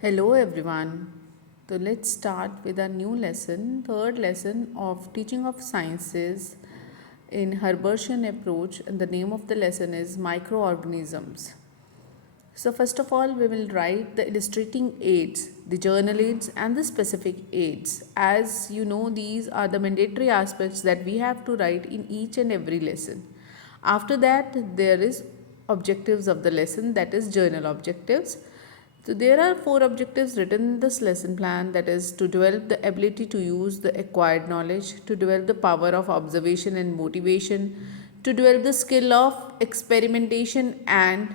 Hello everyone. So let's start with a new lesson, third lesson of teaching of sciences in herbartion approach, and the name of the lesson is microorganisms. So first of all, we will write the illustrating aids, the journal aids and the specific aids. As you know, these are the mandatory aspects that we have to write in each and every lesson. After that, there is objectives of the lesson, that is journal objectives. So there are four objectives written in this lesson plan, that is to develop the ability to use the acquired knowledge, to develop the power of observation and motivation, to develop the skill of experimentation and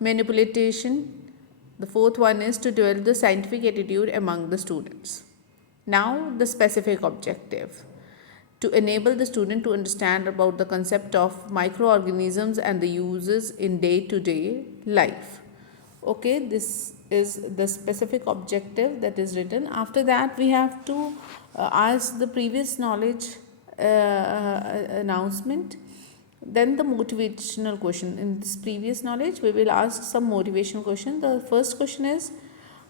manipulation. The fourth one is to develop the scientific attitude among the students. Now the specific objective, to enable the student to understand about the concept of microorganisms and the uses in day-to-day life. Okay, this is the specific objective that is written. After that, we have to ask the previous knowledge announcement, then the motivational question. In this previous knowledge, we will ask some motivational question. The first question is,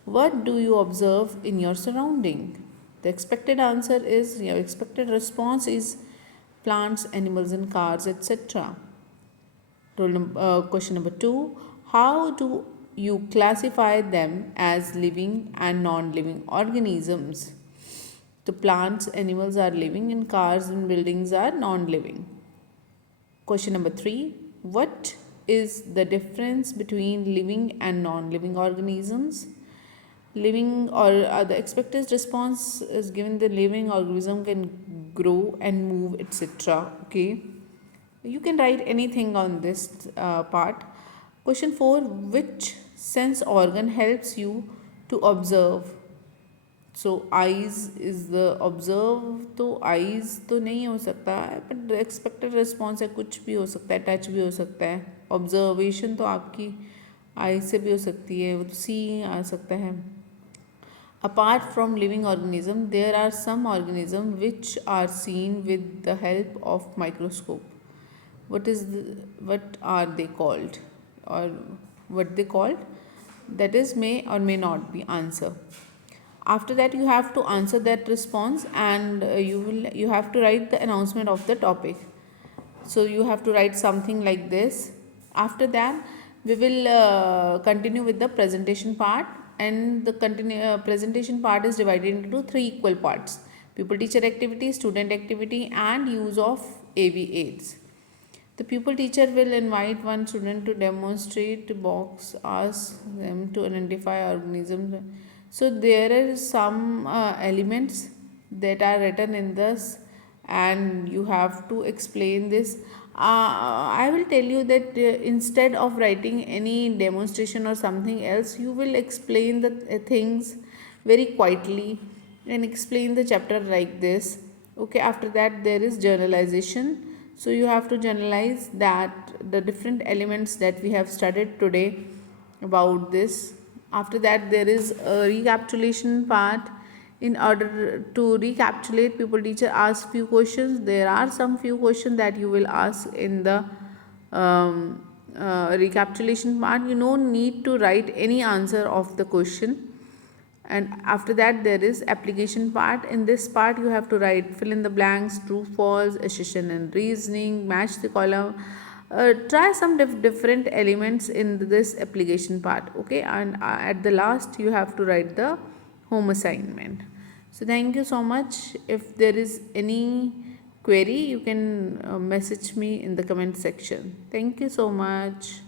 what do you observe in your surrounding? The expected answer is, your expected response is plants, animals and cars, etc. Question number 2, how do you classify them as living and non-living organisms? The plants, animals are living and cars and buildings are non-living. Question number 3, what is the difference between living and non-living organisms? Living or the expected response is given the living organism can grow and move, etc. Okay, you can write anything on this part. Question 4, which sense organ helps you to observe? So eyes is the observe, तो eyes तो नहीं हो सकता है, but expected response है, कुछ भी हो सकता है, टच भी हो सकता है। ऑब्जर्वेशन तो आपकी आई से भी हो सकती है, वो तो सी आ सकता है। Apart from living organism there are some organism which are seen with the help of microscope. what are they called, or what they called? That is may or may not be answer. After that, you have to answer that response, and you have to write the announcement of the topic. So you have to write something like this. After that, we will continue with the presentation part, and the presentation part is divided into three equal parts: pupil teacher activity, student activity and use of AV aids. The pupil teacher will invite one student to demonstrate box, ask them to identify organisms. So there are some elements that are written in this, and you have to explain this. I will tell you that instead of writing any demonstration or something else, you will explain the things very quietly and explain the chapter like this. Okay, after that there is journalization. So you have to generalize that the different elements that we have studied today about this. After that, there is a recapitulation part. In order to recapitulate, pupil teacher asks few questions. There are some few questions that you will ask in the recapitulation part. You don't need to write any answer of the question. And after that, there is application part. In this part, you have to write, fill in the blanks, true, false, assertion and reasoning, match the column. Try some different elements in this application part. Okay, and at the last you have to write the home assignment. So thank you so much. If there is any query, you can message me in the comment section. Thank you so much.